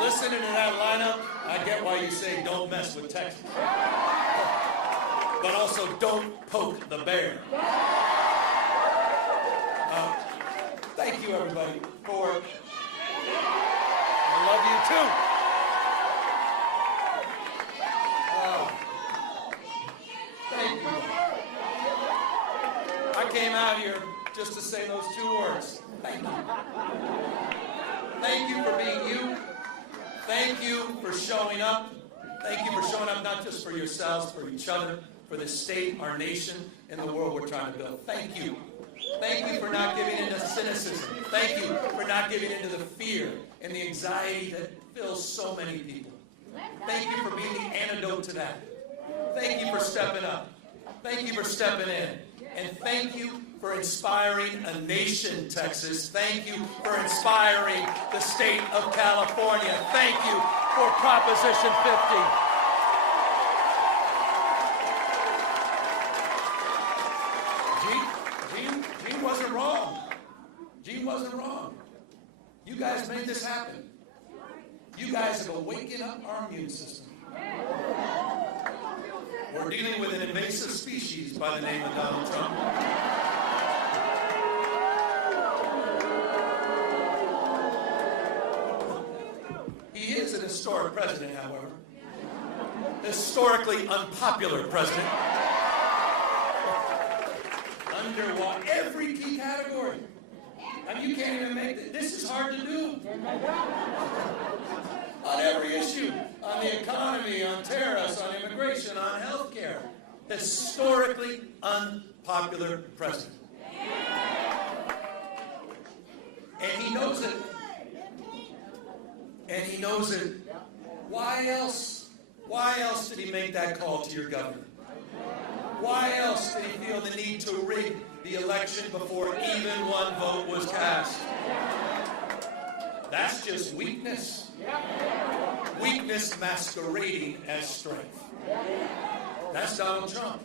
Listening to that lineup, I get why you say don't mess with Texas. But also don't poke the bear. Thank you, everybody, for... I love you, too. Thank you. I came out here just to say those two words. Thank you. Thank you for being you. Thank you for showing up. Thank you for showing up not just for yourselves, for each other, for the state, our nation, and the world we're trying to build. Thank you. Thank you for not giving into cynicism. Thank you for not giving into the fear and the anxiety that fills so many people. Thank you for being the antidote to that. Thank you for stepping up. Thank you for stepping in. And thank you for inspiring a nation, Texas. Thank you for inspiring the state of California. Thank you for Proposition 50. Gene wasn't wrong. Gene wasn't wrong. You guys made this happen. You guys have awakened up our immune system. We're dealing with an invasive species by the name of Donald Trump. He is an historic president, however. Historically unpopular president. Under every key category. I mean, you can't even make it. This is hard to do. On every issue, on the economy, on tariffs, on immigration, on health care. Historically unpopular president. And he knows it. And he knows it. Why else? Why else did he make that call to your governor? Why else did he feel the need to rig the election before even one vote was cast? That's just weakness. Weakness masquerading as strength. That's Donald Trump.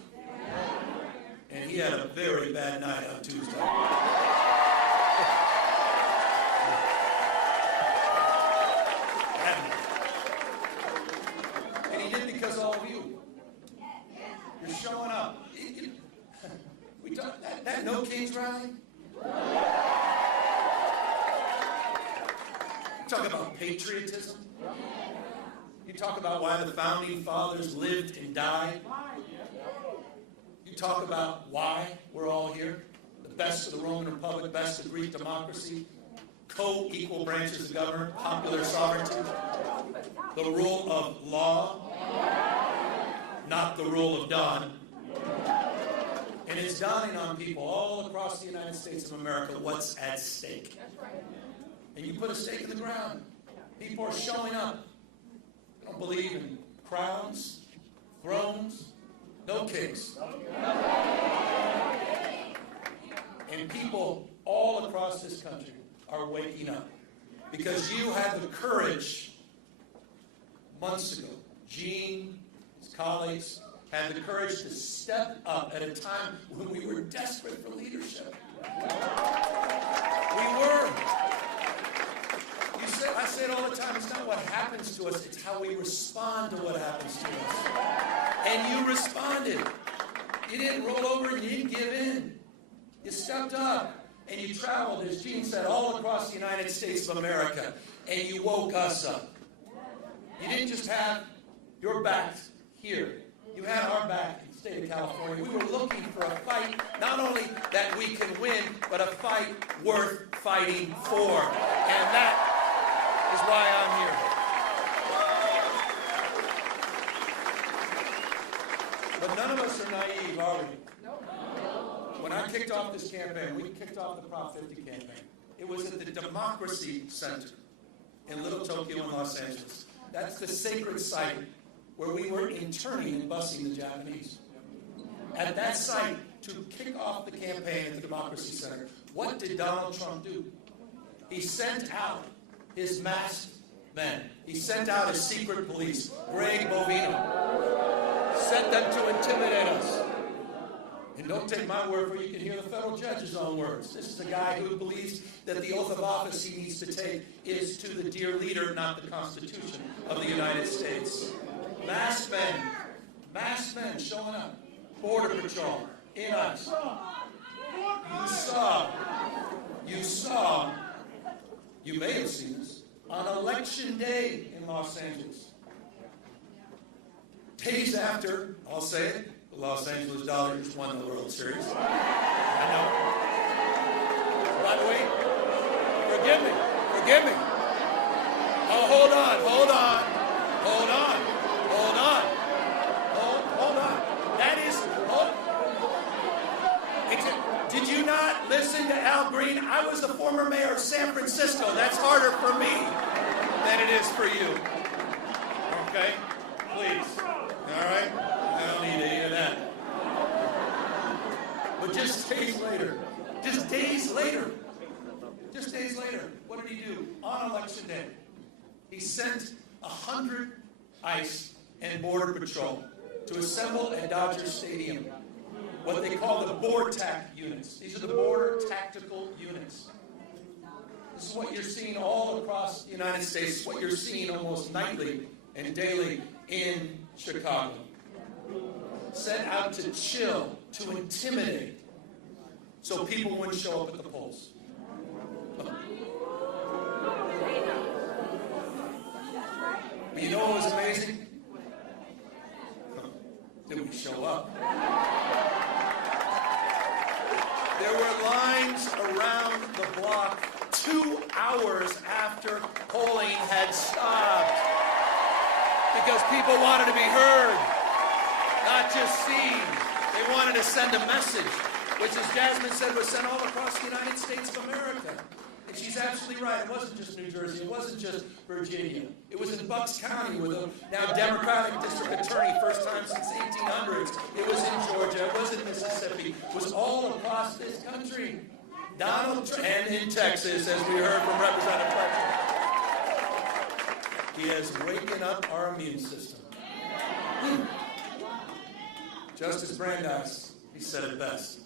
And he had a very bad night on Tuesday. And he did because of all of you. You're showing up. We talk, that No Kings rally? You talk about patriotism. You talk about why the founding fathers lived and died. You talk about why we're all here. The best of the Roman Republic, best of Greek democracy, co-equal branches of government, popular sovereignty, the rule of law, not the rule of Don. And it's dawning on people all across the United States of America what's at stake. And you put a stake in the ground. People are showing up. They don't believe in crowns, thrones, no kings. And people all across this country are waking up. Because you had the courage months ago. Gene, his colleagues, had the courage to step up at a time when we were desperate for leadership. We were. I say it all the time, it's not what happens to us, it's how we respond to what happens to us. And you responded. You didn't roll over and you didn't give in. You stepped up and you traveled, as Gene said, all across the United States of America, and you woke us up. You didn't just have your back here. You had our back in the state of California. We were looking for a fight, not only that we can win, but a fight worth fighting for. And that is why I'm here. But none of us are naive, are we? When I kicked off this campaign, we kicked off the Prop 50 campaign. It was at the Democracy Center in Little Tokyo in Los Angeles. That's the sacred site where we were interning and busing the Japanese. At that site, to kick off the campaign at the Democracy Center, what did Donald Trump do? He sent out his masked men. He sent out his secret police, Greg Bovino. Sent them to intimidate us. And don't take my word for it, you can hear the federal judge's own words. This is a guy who believes that the oath of office he needs to take is to the dear leader, not the Constitution of the United States. Masked men showing up. Border Patrol, in ICE. You may have seen this, on Election Day in Los Angeles. Days after, I'll say it, the Los Angeles Dodgers won the World Series. I know. By the way, forgive me. Oh, hold on. Did you not listen to Al Green? I was the former mayor of San Francisco. That's harder for me than it is for you. Okay? Please. All right? I don't need any of that. But just days later, what did he do? On Election Day, he sent 100 ICE and Border Patrol to assemble at Dodger Stadium what they call the BORTAC units. These are the Border Tactical Units. This is what you're seeing all across the United States, what you're seeing almost nightly and daily in Chicago. Set out to chill, to intimidate, so people wouldn't show up at the polls. But you know what was amazing? Did we show up? There were lines around the block 2 hours after polling had stopped because people wanted to be heard, not just seen. They wanted to send a message, which, as Jasmine said, was sent all across the United States of America. And she's absolutely right. It wasn't just New Jersey. It wasn't just Virginia. It was in Bucks County with a now Democratic district attorney, first time since the 1800s. It was in Georgia. It was in Mississippi. It was all across this country. Donald Trump, and in Texas, as we heard from Representative Fletcher. He has wakened up our immune system. Justice Brandeis, he said it best.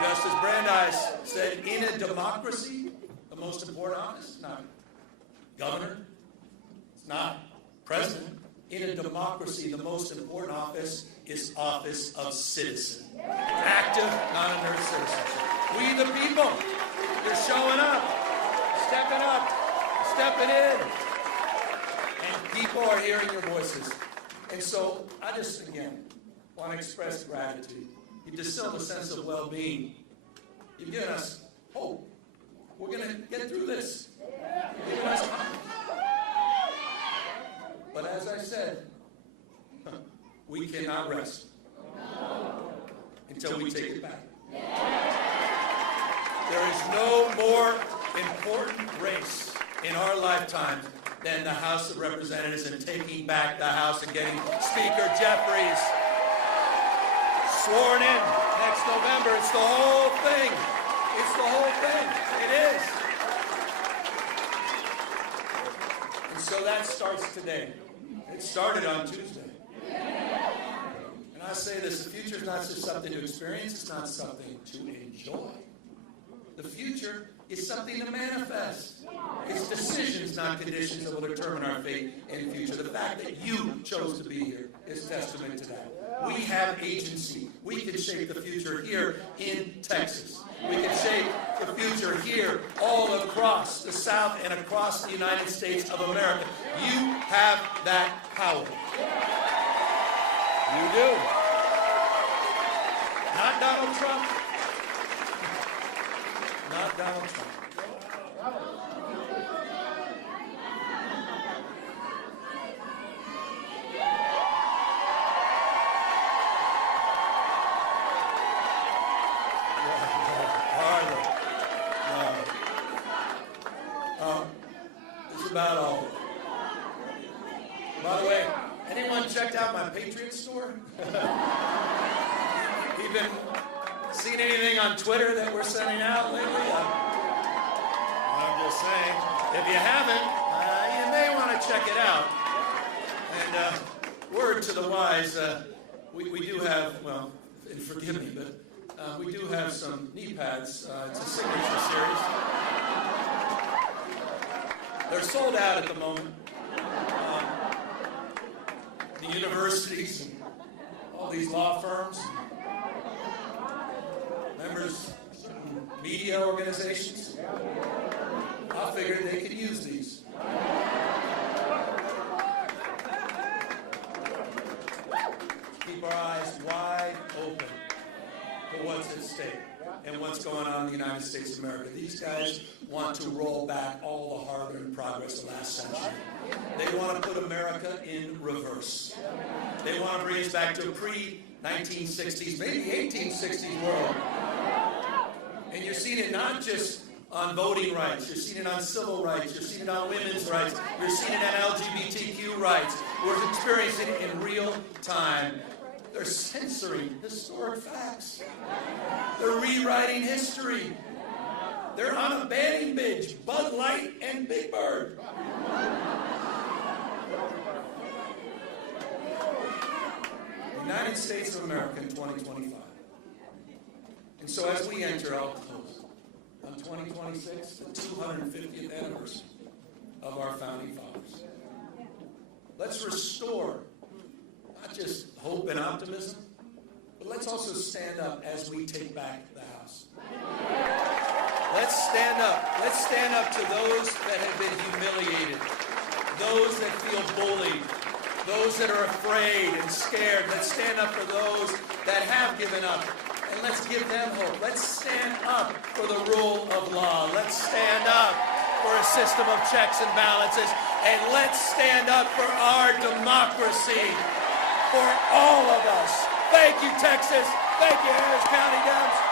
Justice Brandeis said, in a democracy, the most important office is not governor, it's not president. In a democracy, the most important office is office of citizen. Active, non-inert citizenship. We the people, you're showing up, stepping in. And people are hearing your voices. And so I just, again, want to express gratitude. You've distilled a sense of well-being. You've given us hope. We're going to get through this. You've given us hope. But as I said, we cannot rest until we take it back. There is no more important race in our lifetime than the House of Representatives and taking back the House and getting Speaker Jeffries sworn in next November. It's the whole thing. It is. And so that starts today. It started on Tuesday. And I say this, the future is not just something to experience, it's not something to enjoy. The future is something to manifest. It's decisions, not conditions, that will determine our fate and future. The fact that you chose to be here is testament to that. We have agency. We can shape the future here in Texas. We can shape the future here all across the South and across the United States of America. You have that power. You do. Not Donald Trump. Not Donald Trump. It's about all. By the way, anyone checked out my Patriot store? Even seen anything on Twitter that we're sending out lately? I'm just saying, if you haven't, you may want to check it out. And word to the wise, We do have, well, and forgive me, but we do have some knee pads. It's a signature series. They're sold out at the moment. The universities, and all these law firms, members, media organizations, I figured they could use these. Keep our eyes wide open for what's at stake and what's going on in the United States of America. These guys want to roll back all the hard-earned progress of the last century. They want to put America in reverse. They want to bring us back to a pre-1960s, maybe 1860s world. And you're seeing it not just on voting rights. You're seeing it on civil rights. You're seeing it on women's rights. You're seeing it on LGBTQ rights. We're experiencing it in real time. They're censoring historic facts. They're rewriting history. They're on a banning binge, Bud Light and Big Bird. United States of America in 2025. And so as we enter, I'll close, on 2026, the 250th anniversary of our founding fathers. Let's restore not just hope and optimism, but let's also stand up as we take back the house. Let's stand up. Let's stand up to those that have been humiliated, those that feel bullied, those that are afraid and scared. Let's stand up for those that have given up, and let's give them hope. Let's stand up for the rule of law. Let's stand up for a system of checks and balances, and let's stand up for our democracy, for all of us. Thank you, Texas. Thank you, Harris County Dems.